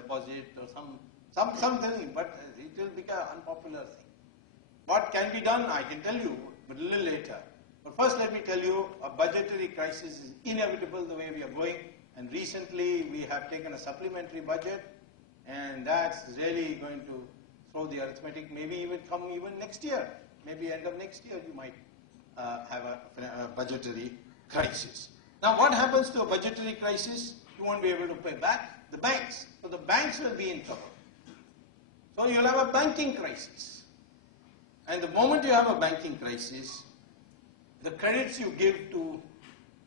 deposit or something, but it will become an unpopular thing. What can be done, I can tell you, but a little later. But first let me tell you, a budgetary crisis is inevitable the way we are going, and recently we have taken a supplementary budget, and that's really going to throw the arithmetic, maybe even come even next year. Maybe end of next year you might have a budgetary crisis. Now what happens to a budgetary crisis? You won't be able to pay back the banks. So the banks will be in trouble. So you'll have a banking crisis. And the moment you have a banking crisis, the credits you give to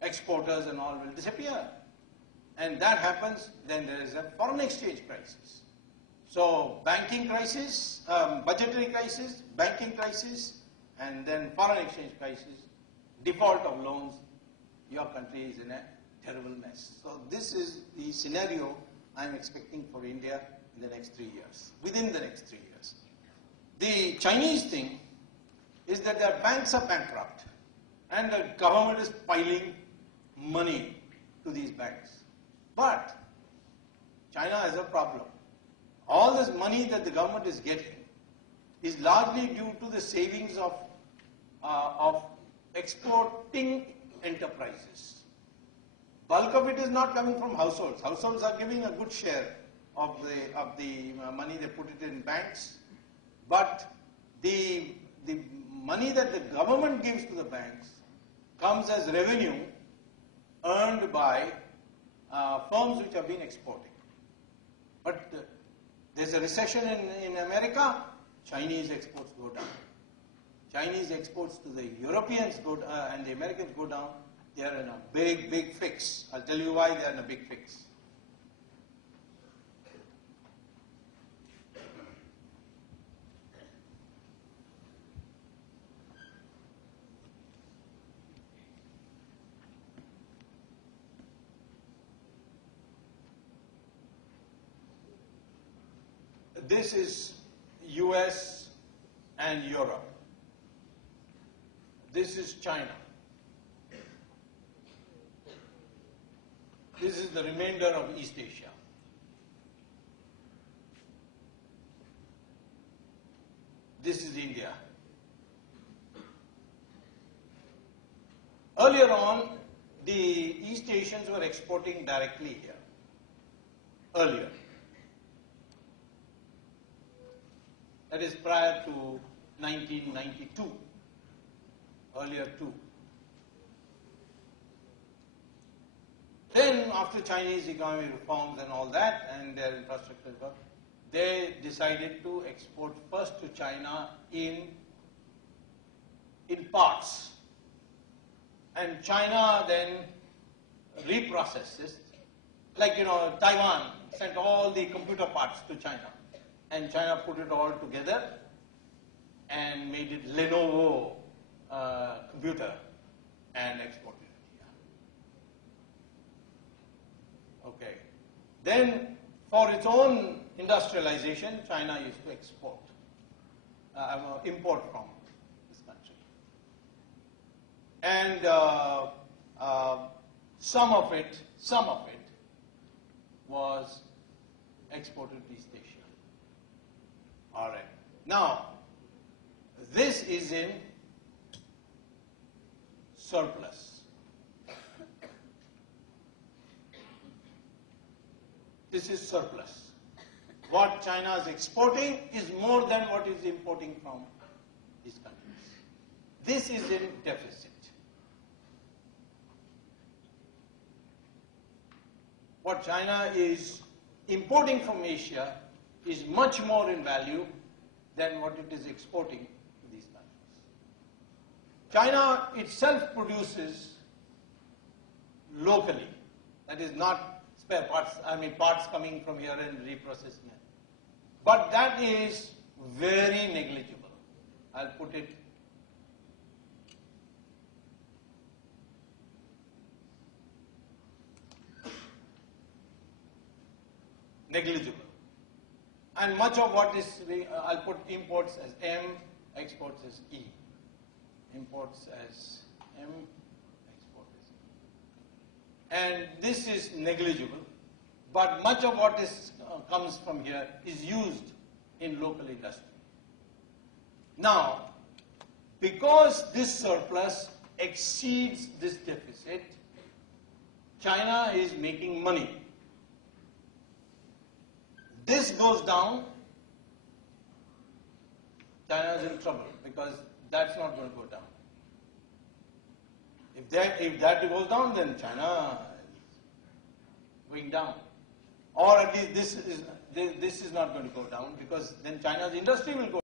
exporters and all will disappear. And that happens, then there is a foreign exchange crisis. So banking crisis, budgetary crisis, banking crisis, and then foreign exchange crisis, default of loans, your country is in a terrible mess. So this is the scenario I'm expecting for India in the next 3 years, within the next 3 years. The Chinese thing is that their banks are bankrupt and the government is piling money to these banks. But China has a problem. All this money that the government is getting is largely due to the savings of exporting enterprises. Bulk of it is not coming from households. Households are giving a good share of the money they put it in banks, but the money that the government gives to the banks comes as revenue earned by firms which have been exporting. But there's a recession in America, Chinese exports go down. Chinese exports to the Europeans go and the Americans go down. They are in a big, big fix. I'll tell you why they are in a big fix. This is US and Europe. This is China. This is the remainder of East Asia. This is India. Earlier on, the East Asians were exporting directly here. Earlier. That is prior to 1992, earlier too. Then after Chinese economic reforms and all that and their infrastructure work, they decided to export first to China in parts. And China then reprocesses, like Taiwan sent all the computer parts to China. And China put it all together and made it Lenovo computer and exported it here. Okay. Then for its own industrialization, China used to import from this country. And some of it was exported to East Asia. All right. Now, this is in surplus. This is surplus. What China is exporting is more than what is importing from these countries. This is in deficit. What China is importing from Asia is much more in value than what it is exporting to these countries. China itself produces locally. That is not spare parts, parts coming from here and reprocessing it. But that is very negligible. I'll put it negligible. And much of what is, I'll put imports as M, exports as E. Imports as M, exports as E. And this is negligible. but much of what comes from here is used in local industry. Now, because this surplus exceeds this deficit, China is making money. This goes down, China is in trouble because that's not going to go down. If that goes down, then China is going down. Or at least this is not going to go down because then China's industry will go